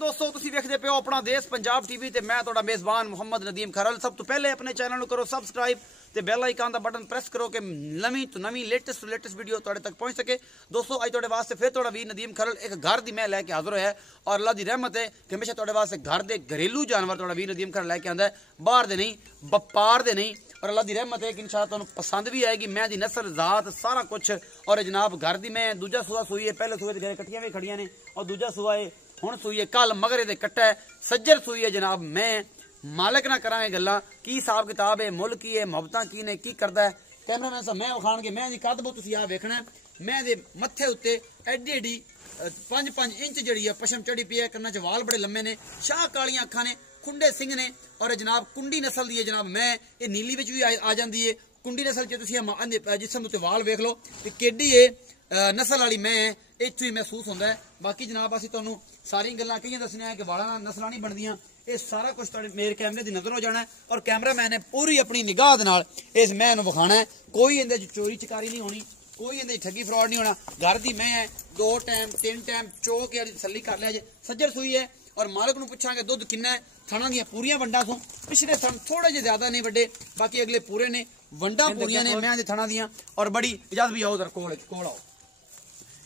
दोस्तों तुसीं वेखदे पे हो अपना देश पंजाब टीवी ते मैं तुहाडा मेज़बान मुहम्मद नदीम खरल। सब तो पहले अपने चैनल नूं करो सबसक्राइब ते बैल आइकन दा बटन प्रेस करो कि नवीं तो नवीं लेटेस्ट वीडियो तुहाडे तक पहुंच सके। दोस्तों अज तुहाडे वास्ते फिर तुहाडा वीर नदीम खरल एक घर दी मैं लैके हाज़र होया और अल्लाह दी रहमत है कि हमेशा तुहाडे वास्ते घर दे घरेलू जानवर तुहाडा वीर नदीम खरल लैके आंदा है, बाहर दे नहीं, व्यापार दे नहीं। और अल्लाह दी रहमत है कि इंशाअल्लाह तुहानूं पसंद भी आएगी। मैं दी नस्ल जात सारा कुछ और जनाब घर दी मैं दूजा सूआ सूई है, पहले सूए ते कट्टियां भी खड़ियां ने और दूजा सूआ है हुण सूई है, कल मगरे दे कट्टा है, सज्जर सूई है जनाब। मैं मालिक ना करांगे गल्लां की हिसाब किताब है, मुल की है, मुहब्बतां की ने, की करदा है। कैमरामैन साहब मैं विखाण के मैं दी कद बहुत तुसीं आ वेखना है। मैं दे मत्थे उत्ते एडी एडी 5-5 इंच जड़ी है पशम चढ़ी पई है, कन्ना च वाल बड़े लम्मे ने, शाह कालियां अखां ने, खुंडे सिंह ने और जनाब कुंडी नस्ल दी है जनाब। मैं ये नीली विच भी आ जांदी है कुंडी नस्ल च। तुसीं जिसम उत्ते वाल वेख लो ते केडी है नस्ल वाली मैं इत्थों ही महसूस होंदा है। बाकी जनाब असीं तुहानूं सारी गल्लां कहियां दसनियां है कि वाला नस्लां नहीं बनदियां, ये सारा कुछ तुहाडे मेरे कैमरे दी नज़र हो जाना है और कैमरामैन ने पूरी अपनी निगाह दे नाल इस मैं नूं विखाना है। कोई इहदे च चोरी चकारी नहीं होनी, कोई इहदे च ठगी फ्रॉड नहीं होना। घर दी मैं है 2 टाइम 3 टाइम चो के तसल्ली कर लिया जे। सज्जर सूई है और मालिक नूं पुछांगे दुध किन्ना है। थणा दियां पूरियां वंडां सो, पिछले थण थोड़े जे ज्यादा नहीं वड्डे, बाकी अगले पूरे ने, वंडां पूरियां ने मैं दे थणा दियां और बड़ी इजाजत भी आओ उधर कोल आओ।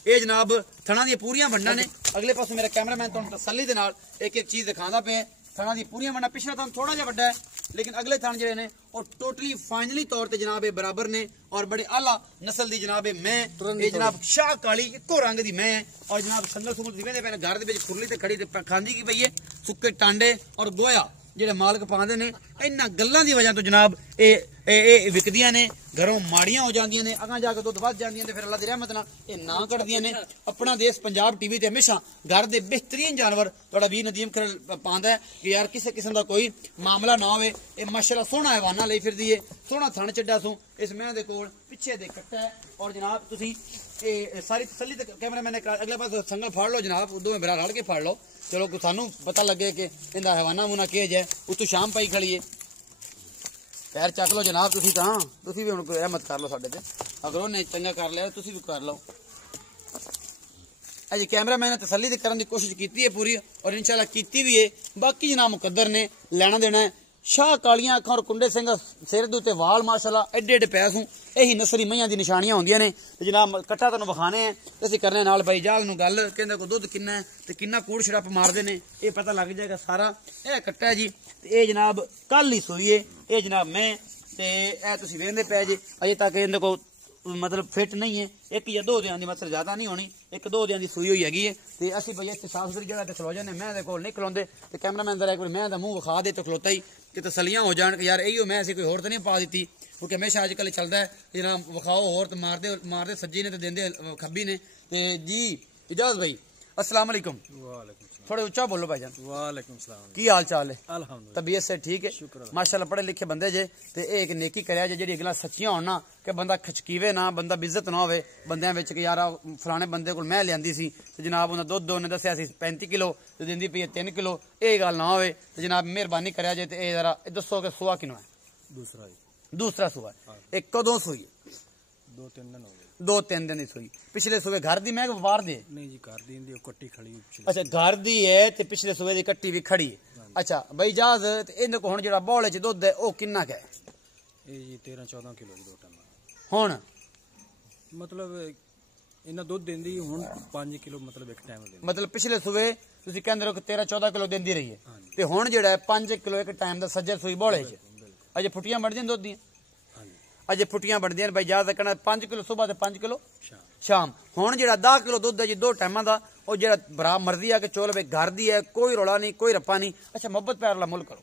ये जनाब थणा दी पूरियां वंडां ने। अगले पासों मेरा कैमरामैन तुहानूं तसल्ली दे नाल एक एक चीज़ दिखांदा पे। थणा दी पूरियां वंडां, पिछला थण थोड़ा जिहा वड्डा है लेकिन अगले थण जिहड़े ने और टोटली फाइनली तौर ते जनाब बराबर ने और बड़े आला नस्ल दी जनाब मैं ये जनाब शाह काली इक्को रंग दी मैं और जनाब संगल सुंगल दिवेंदे पे घर दे विच खुरली ते खड़ी ते खांदी की पई है सुक्के टांडे और गोया जेडे मालक पांदे ने। इन्हां गल्लां दी वजह तो जनाब ए विकदियां ने, घरों माड़ियां हो जांदियां ने, अगां जाके दुध वध जांदियां ते फिर अल्लाह दी रहमत नाल ए ना कटदियां ने। अपना देश पंजाब टीवी ते हमेशा घर दे बेहतरीन जानवर तुहाडा वीर नदीम खरल पांदा है कि यार किसी किस्म दा कोई मामला ना होवे। ए माशाअल्लाह सोहना हैवाना लई फिरदी है, सोहना थण चड्डा सो इस मैं दे कोल पिछे दे कट्टा है और जनाब तुसीं ए सारी तसल्ली ते कैमरामैन ने अगले पासे संगल फाड़ लो जनाब, दोवें भरा रल के फाड़ लो। चलो को सानू पता लगे कि इंदा हैवाना मुना केज है। उतों शाम पाई खड़ी है, पैर चक लो जनाब। तुसीं भी हुण कोई रहमत कर लो साडे ते, अगर उन्हें चंगा कर लिया तुसीं भी कर लो। अजे कैमरामैन ने तसल्ली ते करन दी कोशिश कीती है पूरी और इंशाअल्लाह कीती भी है। बाकी जनाब मुकद्दर ने लेना देना है। शाह कालियां अखां और कुंडे सिंह सिर दे उत्ते वाल माशाअल्लाह एडे एडे पैस हूं, यही नसली मईयां दी निशानियां होंदियां ने। ते जनाब कट्ठा तुहानूं विखाने हैं ते असीं करने नाल भाई जाल नूं गल कहंदे को दुध किन्ना है ते किन्ना कूड़ छड़प मारदे ने ये पता लग जाएगा सारा। यह कट्टा है जी ते ये जनाब कल ही सोई है। ये जनाब मैं ते ए तुसीं वेंदे पए जी अजे तक इहदे को मतलब फिट नहीं है। 1 या 2 दिनां दी मतलब ज्यादा नहीं होनी, 1-2 दिनां दी सूई हुई हैगी है। ते असीं भाई इत्थे साफ सुथरी जगह ते खलो जाने, मैं दे कोल नहीं खलोंदे ते कैमरामैन दा एक बार मैं दा मुंह विखा दे तो खलोता ही कि तसलियां हो जान कि यार इहो मैं ऐसी कोई होर तो नहीं पा दी, क्योंकि हमेशा अजकल चलता है जनाब विखाओ होर तो मारदे सज्जी ने तो देंदे खब्बी ने। ते जी इजाजत भाई अस्सलाम वालेकुम। थोड़े उच्चा बोलो भाईजान। वालेकुम सलाम। की हाल चाल है? अल्हम्दुलिल्लाह तबीयत से ठीक है? माशाल्लाह पढ़े लिखे बंदे जे ते एक नेकी करया जे जेडी गल्लां सच्चियां होण ना कि बंदा खचकीवे ना, बंदा बेइज्जत ना होवे बंदियां विच कि यार फलाने बंदे कोल मैं लियांदी सी ते जनाब उन्हें दुध उन्हें दस्सिया सी 35 किलो ते दिंदी पई 3 किलो, ये गल ना होवे ते जनाब मेहरबानी करया जे ते जरा दसो कि सुआ किनो है? दूसरा सुआ है। एक कदों सुई? 2-3 दिन हो गए। 2-3 दिन की सुई। पिछले सुबह घर दी मैं बाहर दे? नहीं जी घर दी कट्टी खड़ी। अच्छा घर दी है ते पिछले सुबह दी कट्टी भी खड़ी है। अच्छा भाई जाज इहदे को हुण जेड़ा बौले च दुध है ओ किन्ना क है? ये जी 13-14 किलो 2 टाइम। हुण मतलब इन्ना दुध देंदी हुण 5 किलो मतलब एक टाइम देंदी। मतलब पिछले सुबह तुसीं कहंदे हो कि 13-14 किलो देंदी रही है ते हुण जेड़ा है 5 किलो एक टाइम दा सज्जर सुई बौले च। अजे फुटियां बढ़दियां दुध दियां? अजे फुटियां बढ़दियां भाई जाद कहना 5 किलो सुबह ते 5 किलो शाम। हुण जेड़ा 10 किलो दुध है जी 2 टाइमां दा ओ जेड़ा भरा मर्जी आ के चोल वे घर दी है, कोई रौला नहीं कोई रप्पा नहीं। अच्छा मोहब्बत प्यार वाला मुल करो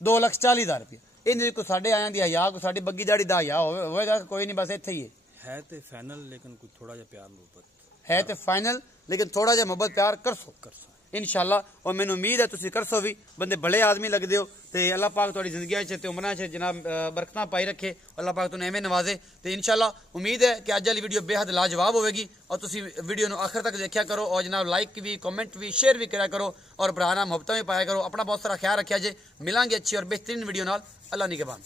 2,40,000 रुपया। इन्हें को साडे आयां दी हया को साडी बग्गी दाड़ी दा हया होवेगा कोई नहीं, बस इत्थे ही है ते फाइनल लेकिन कुछ थोड़ा जा प्यार मोहब्बत है ते फाइनल लेकिन थोड़ा जा मोहब्बत प्यार करसो इंशाअल्लाह। और मैनू उम्मीद है तुसीं करसो भी, बंदे बड़े आदमी लगदे हो ते अल्लाह पाक तुहाडी जिंदगी च ते उमरां च जनाब बरकतां पाई रखे, अल्लाह पाक तुहानूं एवें नवाजे। ते इंशाअल्लाह उम्मीद है कि अज्ज वाली वीडियो बेहद लाजवाब होवेगी और तुसीं वीडियो नूं आखिर तक देखा करो और जनाब लाइक भी कमेंट भी शेयर भी करा करो और भरा नाल मुहब्बतां भी पाया करो। अपना बहुत सारा ख्याल रखिया जे। मिलांगे अच्छी और बेहतरीन वीडियो नाल। अल्लाह निगहबान।